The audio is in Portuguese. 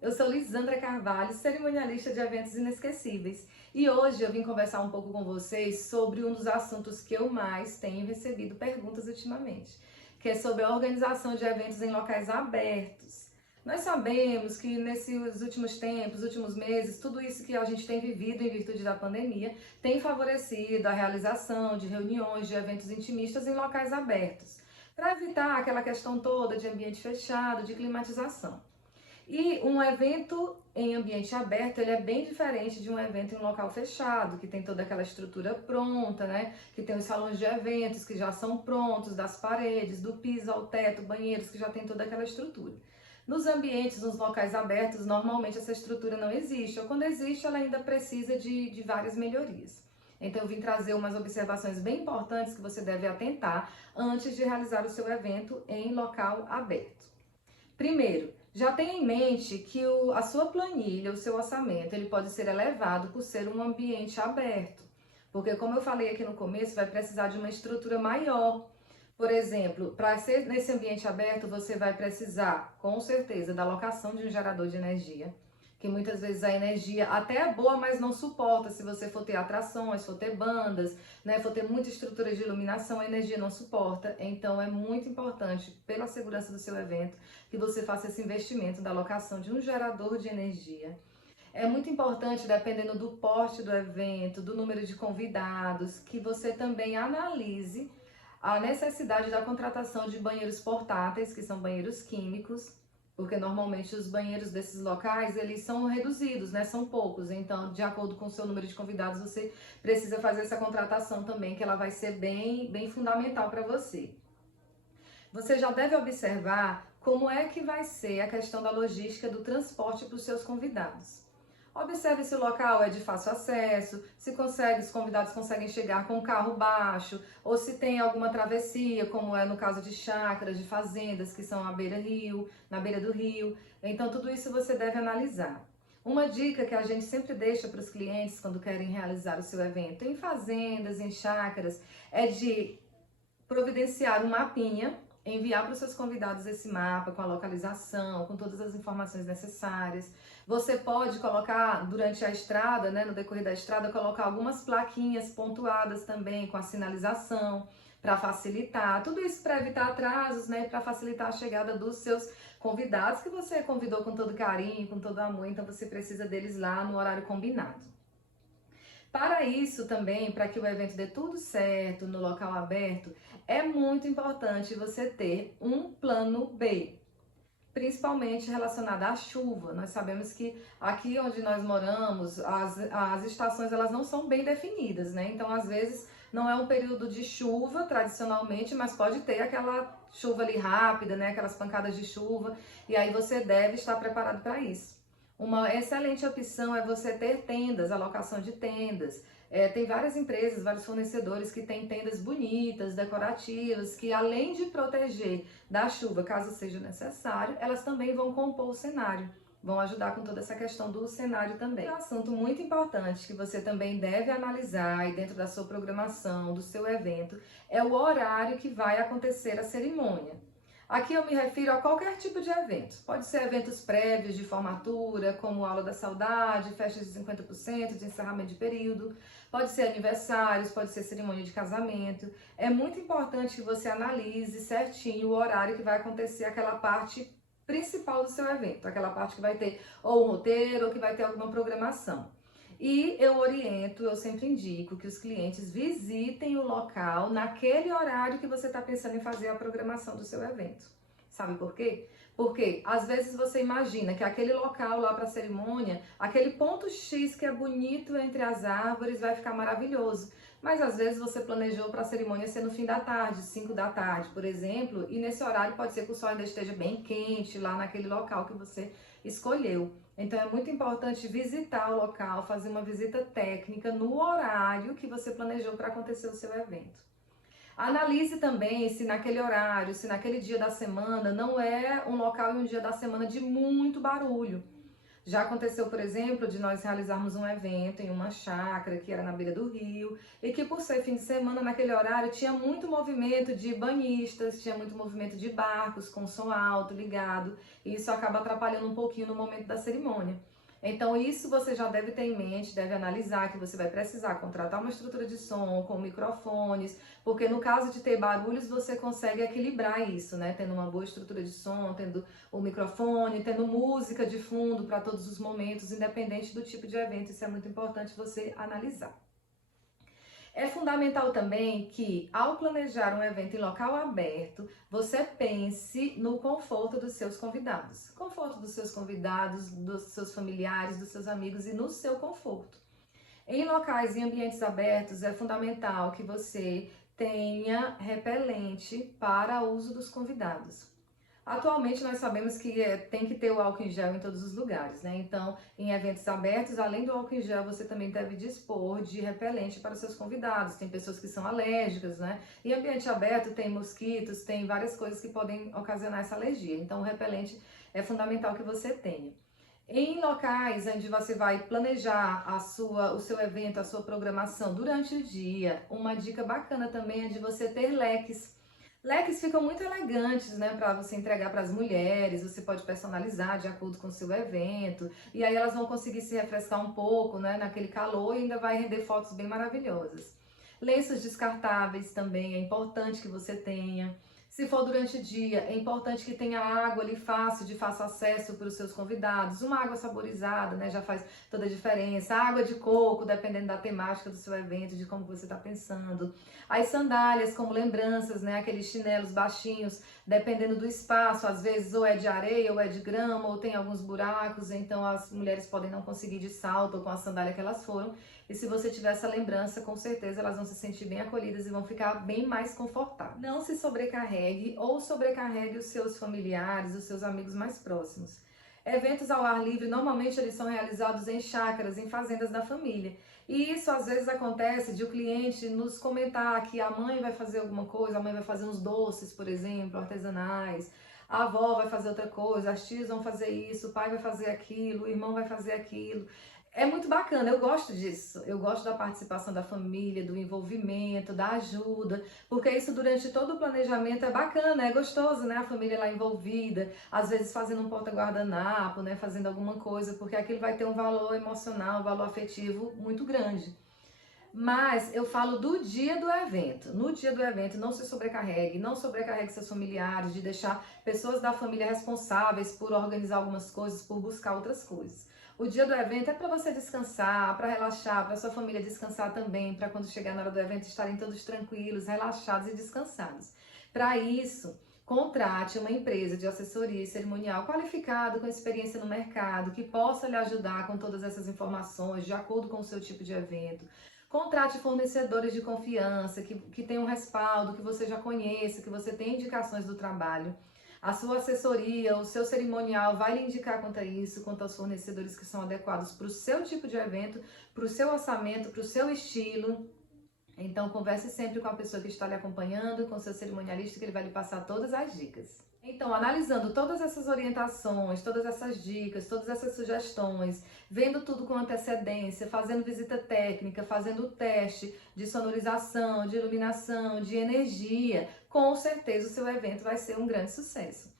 Eu sou Lisandra Carvalho, cerimonialista de eventos inesquecíveis, e hoje eu vim conversar um pouco com vocês sobre um dos assuntos que eu mais tenho recebido perguntas ultimamente, que é sobre a organização de eventos em locais abertos. Nós sabemos que nesses últimos tempos, últimos meses, tudo isso que a gente tem vivido em virtude da pandemia tem favorecido a realização de reuniões, de eventos intimistas em locais abertos, para evitar aquela questão toda de ambiente fechado, de climatização. E um evento em ambiente aberto, ele é bem diferente de um evento em um local fechado, que tem toda aquela estrutura pronta, né? Que tem os salões de eventos que já são prontos, das paredes, do piso ao teto, banheiros que já tem toda aquela estrutura. Nos ambientes, nos locais abertos, normalmente essa estrutura não existe, ou quando existe, ela ainda precisa de várias melhorias. Então eu vim trazer umas observações bem importantes que você deve atentar antes de realizar o seu evento em local aberto. Primeiro, já tenha em mente que a sua planilha, o seu orçamento, ele pode ser elevado por ser um ambiente aberto. Porque, como eu falei aqui no começo, vai precisar de uma estrutura maior. Por exemplo, para ser nesse ambiente aberto, você vai precisar, com certeza, da locação de um gerador de energia, que muitas vezes a energia até é boa, mas não suporta se você for ter atrações, for ter bandas, né, for ter muita estrutura de iluminação, a energia não suporta. Então é muito importante, pela segurança do seu evento, que você faça esse investimento da locação de um gerador de energia. É muito importante, dependendo do porte do evento, do número de convidados, que você também analise a necessidade da contratação de banheiros portáteis, que são banheiros químicos, porque normalmente os banheiros desses locais, eles são reduzidos, né? São poucos. Então, de acordo com o seu número de convidados, você precisa fazer essa contratação também, que ela vai ser bem fundamental para você. Você já deve observar como é que vai ser a questão da logística do transporte para os seus convidados. Observe se o local é de fácil acesso, se os convidados conseguem chegar com o carro baixo, ou se tem alguma travessia, como é no caso de chácaras, de fazendas que são à beira-rio, na beira do rio. Então tudo isso você deve analisar. Uma dica que a gente sempre deixa para os clientes quando querem realizar o seu evento em fazendas, em chácaras, é de providenciar um mapinha, enviar para os seus convidados esse mapa com a localização, com todas as informações necessárias. Você pode colocar durante a estrada, né, no decorrer da estrada, colocar algumas plaquinhas pontuadas também com a sinalização para facilitar. Tudo isso para evitar atrasos, né, para facilitar a chegada dos seus convidados que você convidou com todo carinho, com todo amor, então você precisa deles lá no horário combinado. Para isso também, para que o evento dê tudo certo no local aberto, é muito importante você ter um plano B, principalmente relacionado à chuva. Nós sabemos que aqui onde nós moramos, as estações elas não são bem definidas, né? Então, às vezes, não é um período de chuva tradicionalmente, mas pode ter aquela chuva ali rápida, né? Aquelas pancadas de chuva, e aí você deve estar preparado para isso. Uma excelente opção é você ter tendas, alocação de tendas. Tem várias empresas, vários fornecedores que têm tendas bonitas, decorativas, que além de proteger da chuva, caso seja necessário, elas também vão compor o cenário, vão ajudar com toda essa questão do cenário também. Um assunto muito importante que você também deve analisar e dentro da sua programação, do seu evento, é o horário que vai acontecer a cerimônia. Aqui eu me refiro a qualquer tipo de evento. Pode ser eventos prévios de formatura, como aula da saudade, festas de 50%, de encerramento de período. Pode ser aniversários, pode ser cerimônia de casamento. É muito importante que você analise certinho o horário que vai acontecer aquela parte principal do seu evento. Aquela parte que vai ter ou um roteiro ou que vai ter alguma programação. E eu oriento, eu sempre indico que os clientes visitem o local naquele horário que você está pensando em fazer a programação do seu evento. Sabe por quê? Porque às vezes você imagina que aquele local lá para a cerimônia, aquele ponto X que é bonito entre as árvores vai ficar maravilhoso. Mas às vezes você planejou para a cerimônia ser no fim da tarde, 5 da tarde, por exemplo, e nesse horário pode ser que o sol ainda esteja bem quente lá naquele local que você escolheu. Então é muito importante visitar o local, fazer uma visita técnica no horário que você planejou para acontecer o seu evento. Analise também se naquele horário, se naquele dia da semana não é um local e um dia da semana de muito barulho. Já aconteceu, por exemplo, de nós realizarmos um evento em uma chácara que era na beira do rio e que por ser fim de semana, naquele horário, tinha muito movimento de banhistas, tinha muito movimento de barcos com som alto ligado e isso acaba atrapalhando um pouquinho no momento da cerimônia. Então isso você já deve ter em mente, deve analisar que você vai precisar contratar uma estrutura de som com microfones, porque no caso de ter barulhos você consegue equilibrar isso, né? Tendo uma boa estrutura de som, tendo o microfone, tendo música de fundo para todos os momentos, independente do tipo de evento. Isso é muito importante você analisar. É fundamental também que, ao planejar um evento em local aberto, você pense no conforto dos seus convidados. Conforto dos seus convidados, dos seus familiares, dos seus amigos e no seu conforto. Em locais e ambientes abertos, é fundamental que você tenha repelente para uso dos convidados. Atualmente nós sabemos que tem que ter o álcool em gel em todos os lugares, né? Então, em eventos abertos, além do álcool em gel, você também deve dispor de repelente para os seus convidados. Tem pessoas que são alérgicas, né? Em ambiente aberto tem mosquitos, tem várias coisas que podem ocasionar essa alergia. Então, o repelente é fundamental que você tenha. Em locais onde você vai planejar o seu evento, a sua programação durante o dia, uma dica bacana também é de você ter leques. Leques ficam muito elegantes, né, para você entregar para as mulheres, você pode personalizar de acordo com o seu evento, e aí elas vão conseguir se refrescar um pouco, né, naquele calor e ainda vai render fotos bem maravilhosas. Lenços descartáveis também é importante que você tenha. Se for durante o dia, é importante que tenha água ali fácil, de fácil acesso para os seus convidados. Uma água saborizada, né, já faz toda a diferença. Água de coco, dependendo da temática do seu evento, de como você está pensando. As sandálias como lembranças, né, aqueles chinelos baixinhos, dependendo do espaço, às vezes ou é de areia ou é de grama, ou tem alguns buracos, então as mulheres podem não conseguir de salto ou com a sandália que elas foram. E se você tiver essa lembrança, com certeza elas vão se sentir bem acolhidas e vão ficar bem mais confortáveis. Não se sobrecarregue ou sobrecarregue os seus familiares, os seus amigos mais próximos. Eventos ao ar livre, normalmente eles são realizados em chácaras, em fazendas da família. E isso às vezes acontece de o cliente nos comentar que a mãe vai fazer alguma coisa, a mãe vai fazer uns doces, por exemplo, artesanais, a avó vai fazer outra coisa, as tias vão fazer isso, o pai vai fazer aquilo, o irmão vai fazer aquilo. É muito bacana, eu gosto disso. Eu gosto da participação da família, do envolvimento, da ajuda, porque isso durante todo o planejamento é bacana, é gostoso, né? A família lá envolvida, às vezes fazendo um porta-guardanapo, né? Fazendo alguma coisa, porque aquilo vai ter um valor emocional, um valor afetivo muito grande. Mas eu falo do dia do evento. No dia do evento, não se sobrecarregue, não sobrecarregue seus familiares, de deixar pessoas da família responsáveis por organizar algumas coisas, por buscar outras coisas. O dia do evento é para você descansar, para relaxar, para sua família descansar também, para quando chegar na hora do evento estarem todos tranquilos, relaxados e descansados. Para isso, contrate uma empresa de assessoria cerimonial qualificada, com experiência no mercado, que possa lhe ajudar com todas essas informações, de acordo com o seu tipo de evento. Contrate fornecedores de confiança, que tenham respaldo, que você já conheça, que você tenha indicações do trabalho. A sua assessoria, o seu cerimonial vai lhe indicar quanto a isso, quanto aos fornecedores que são adequados para o seu tipo de evento, para o seu orçamento, para o seu estilo. Então, converse sempre com a pessoa que está lhe acompanhando, com o seu cerimonialista, que ele vai lhe passar todas as dicas. Então, analisando todas essas orientações, todas essas dicas, todas essas sugestões, vendo tudo com antecedência, fazendo visita técnica, fazendo teste de sonorização, de iluminação, de energia, com certeza o seu evento vai ser um grande sucesso.